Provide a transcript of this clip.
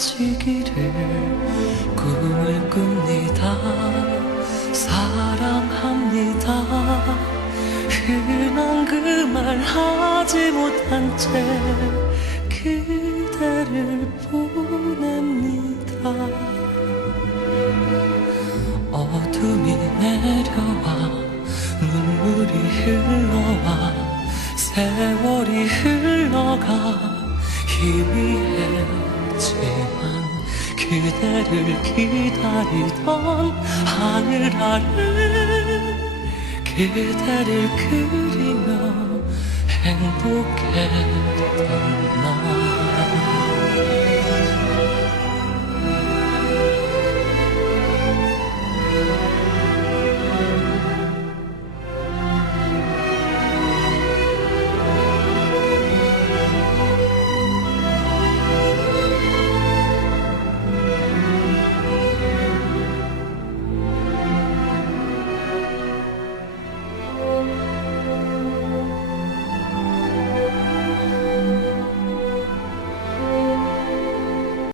헤어지기를 꿈을 꿉니다. 사랑합니다. 흔한 그 말 하지 못한 채 그대를 보냅니다. 어둠이 내려와 눈물이 흘러와 세월이 흘러가 희미해지만 그대를 기다리던 하늘 아래 그대를 그리며 행복했던 날